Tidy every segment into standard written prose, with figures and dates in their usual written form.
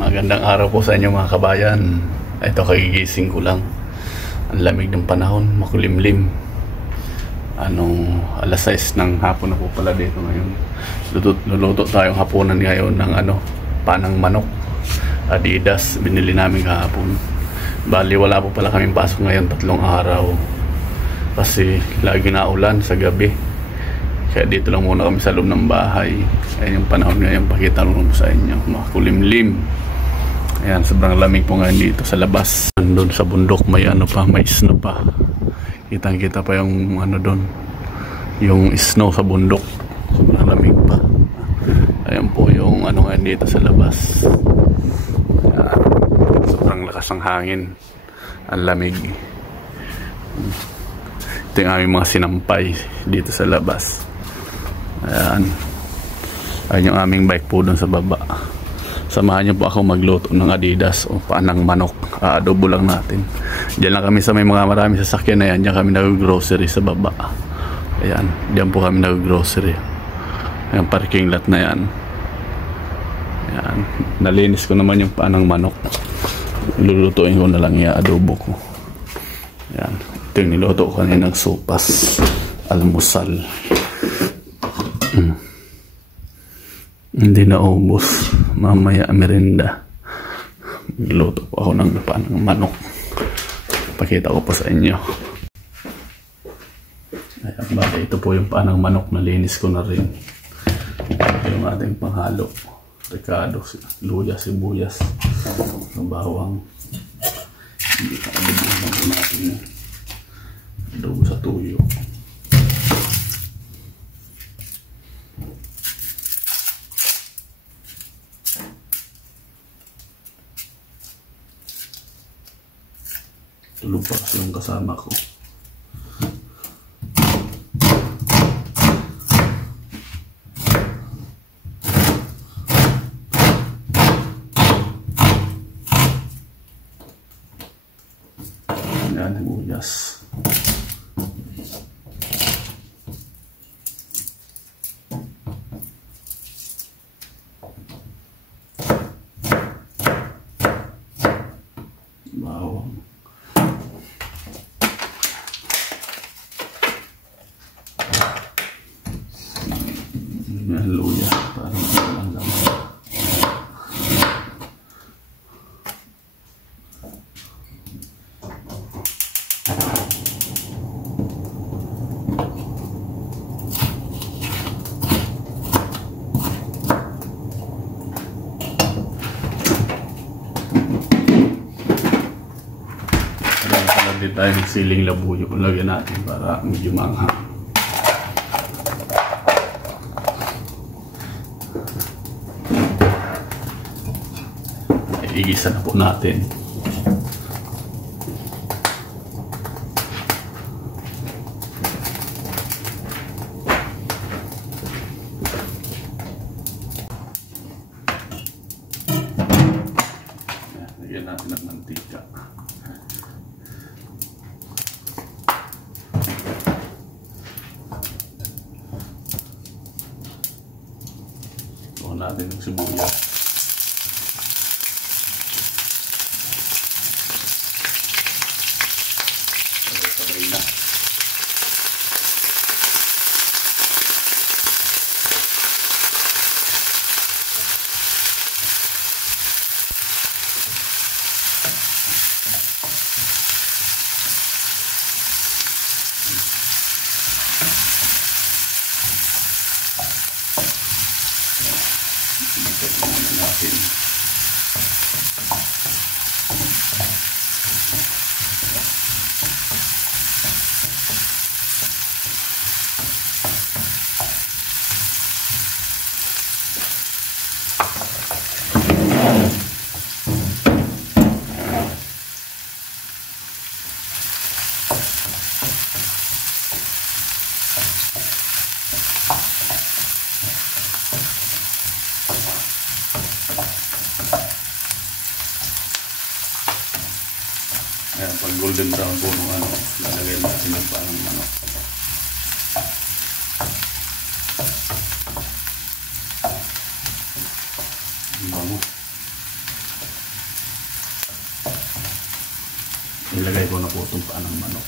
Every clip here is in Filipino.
Magandang araw po sa inyo mga kabayan. Ito, kagigising ko lang. Ang lamig ng panahon, makulimlim. Alas 6 ng hapon na po pala dito ngayon. Luluto tayong hapunan ngayon ng panang manok. Adidas, binili namin kahapon. Bali, wala po pala kaming pasok ngayon 3 araw. Kasi lagi na ulan sa gabi. Kaya dito lang muna kami sa loob ng bahay. Ayan yung panahon ngayon, pakita lang po sa inyo. Makulimlim. Ayan, sobrang lamig po ngayon dito sa labas. Doon sa bundok may may snow pa. Kitang-kita pa yung doon. Yung snow sa bundok. Sobrang lamig pa. Ayan po yung ngayon dito sa labas. Ayan. Sobrang lakas ng hangin. Ang lamig. Ito yung aming mga sinampay dito sa labas. Ayan. Ayan yung aming bike po doon sa baba. Samahan niyo po ako magluto ng Adidas o panang manok. Adobo lang natin. Diyan lang kami sa may mga maraming sasakyan na yan. Diyan kami nag-grocery sa baba. Ayan. Diyan po kami nag-grocery. Ayan, parking lot na yan. Ayan. Nalinis ko naman yung panang manok. Lulutuin ko na lang yung adobo ko. Ayan. Ito yung niluto ko kanina ng sopas. Almusal. Hindi na ubos. Mamaya merienda. Niluto po ako ng panang manok. Pakita ko po sa inyo. Ayan, bali, ito po yung panang manok. Nalinis ko na rin. Ito yung ating panghalo. Ricado, luya, sibuyas, bawang. Hindi ka adobo natin. Adobo sa tuyo. Tulog pa kasi yung kasama ko. Yan, sibuyas. Bawang. Yan, luya. Parang walang laman. Din tayo ng siling labuyo. Lagyan natin para medyo manghang. Igisa na po natin. Lagyan natin ng mantika. Natin ng sibuyas. Sabay na. Natin. Ayan, pag golden brown po nung lalagay natin ng panang manok. Bango. Ilagay ko na po itong paa ng manok.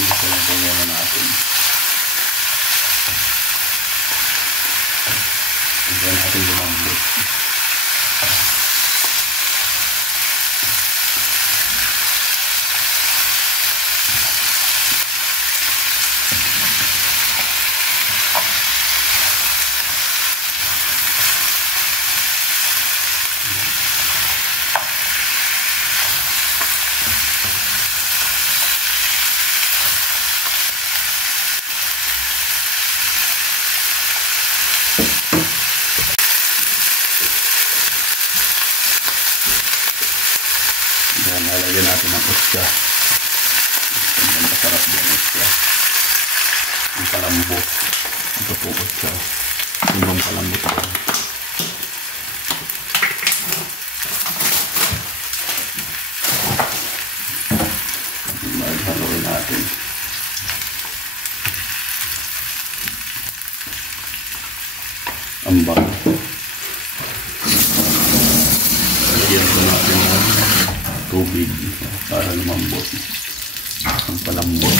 Ito na po muna natin. Ito natin lumambot. Yan, lalagyan natin ang utya. Ang masarap din ang utya. Ang palambot. Ito po utya. Yung palambot ako. Haluin natin. Ang bago. Lagyan ko natin ng tubig para lumambot ang palambot.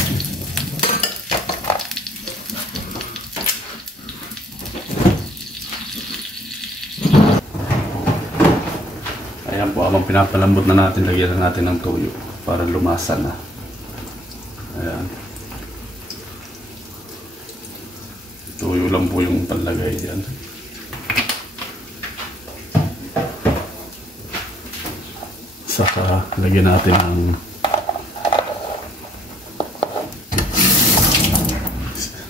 Ayan po, habang pinapalambot na natin, lagyan na natin ng tuyo para lumasa na. Ayan. Tuyo lang po yung palagay dyan. Saka lagyan natin ng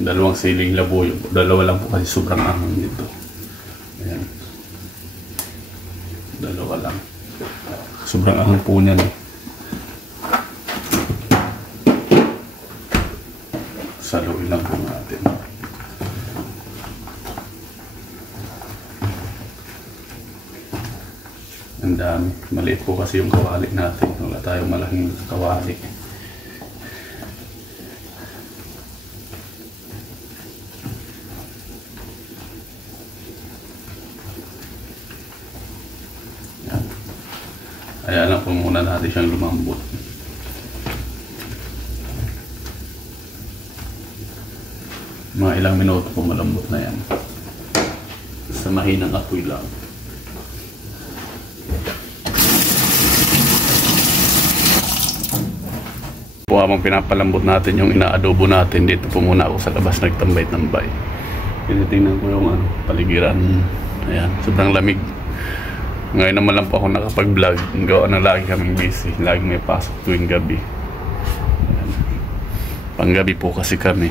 dalawang siling labuyo. Dalawa lang po kasi sobrang angin dito. Ayan. Dalawa lang. Sobrang angin po niyan eh. Saluin lang po natin. Ang dami. Maliit po kasi yung kawali natin. Wala tayong malaking kawali. Yan. Kaya lang po muna natin siyang lumambot. Mga ilang minuto po malambot na yan. Sa mahinang apoy lang. Po, habang pinapalambot natin yung inaadobo natin, dito po muna ako sa labas nagtambay-tambay. Tinitingnan ko yung paligiran. Ayan, sobrang lamig. Ngayon naman lang po ako nakapag-vlog. Gawa na lagi kaming busy. Lagi may pasok tuwing gabi. Ayan. Panggabi po kasi kami.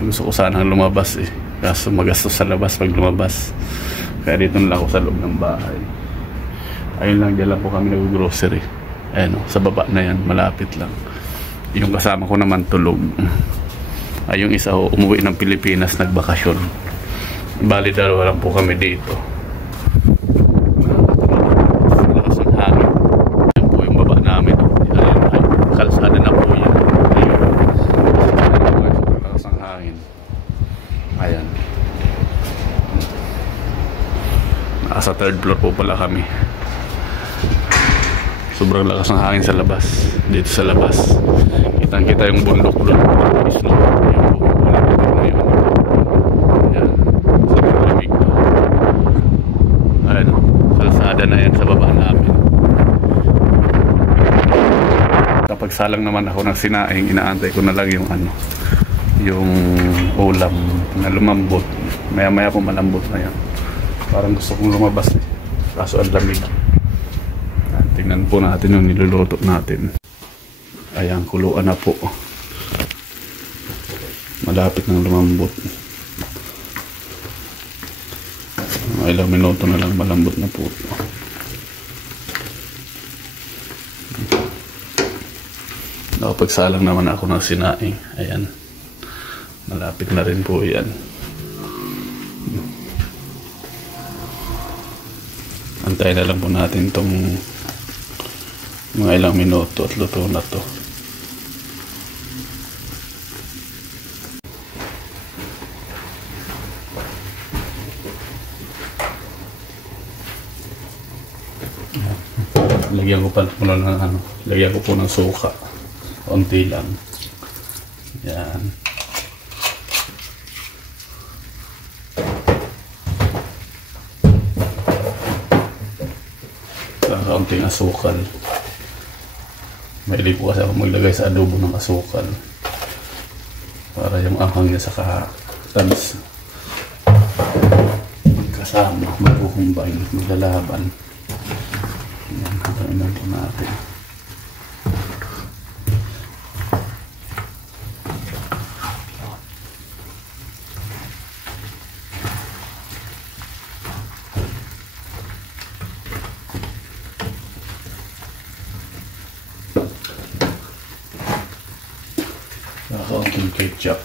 Gusto ko sanang lumabas eh. Kaso magastos sa labas pag lumabas. Kaya dito na lang ako sa loob ng bahay. Ayun lang, dyan lang po kami nag-grocery. Ayan o, sa baba na yan, malapit lang. Yung kasama ko naman tulog. Ay, yung isa ho, umuwi ng Pilipinas, nagbakasyon. Bali, dalawa lang po kami dito. Lakas ng hangin. Yan po yung baba namin. Ayan, ay, kalsada na po yan. Ayun. Lakas ng hangin. Ayan. Nasa third floor po pala kami. Sobrang lakas ng hangin sa labas. Dito sa labas kitang kita yung bundok doon. Snow. Ayan po, wala dito na yun. Ayan, sobrang lamig na. Ayan, kalsada na yan sa baba namin. nakapagsalang naman ako ng sinaing, inaantay ko na lang yung ano, yung ulam na lumambot. Maya maya po malambot na yan. Parang gusto kong lumabas eh, kaso ang lamig. Tingnan po natin yung niluluto natin. Ayan, kuluan na po. Malapit ng lumambot. Ilang minuto na lang malambot na po. Nakapagsalang naman ako ng sinaing. Ayan. Malapit na rin po yan. Antayin na lang po natin itong mga ilang minuto at luto na to. Lagyan ko pa muna ng ano, lagyan ko po ng suka. Konti lang. Yan. Kaunting asukal. Mahilig po kasi ako maglagay sa adobo ng asukal. Para yung anghang niya sa tamis magkasama, magkukumbay, maglalaban. Yan, hanggang ilan po natin. Kaunting ketchup.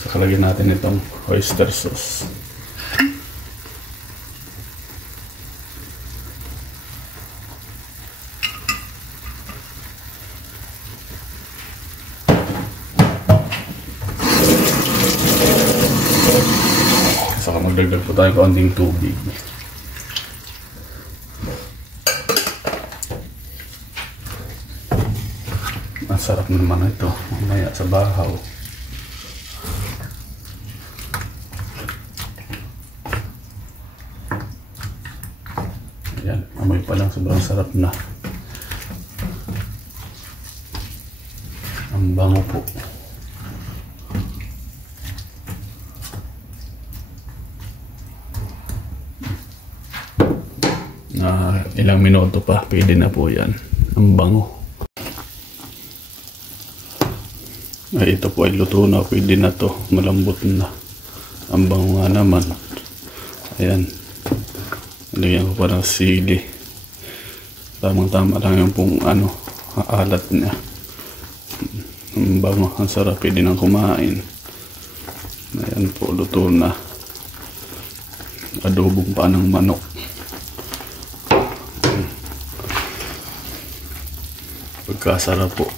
Saka lagyan natin itong oyster sauce. Saka magdagdag po tayo kaunting tubig. Ang sarap naman ito mamaya sa bahaw. Ayan, amoy pa lang sobrang sarap na. Ang bango po. Ilang minuto pa, pwede na po yan. Ang bango. Ay, ito po ay luto na, pwede na to, malambot na. Ang bango nga naman. Ayan. Lagyan ko pa ng sili. Tamang tama lang yung pong ano, alat niya. Ang bango, ang sarap, pwede nang kumain. Ayan po, luto na. Adobong pa ng manok. Pagkasarap po.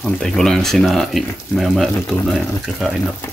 Antay ko lang yung sinaing. Maya maya luto na yan at kakain na po.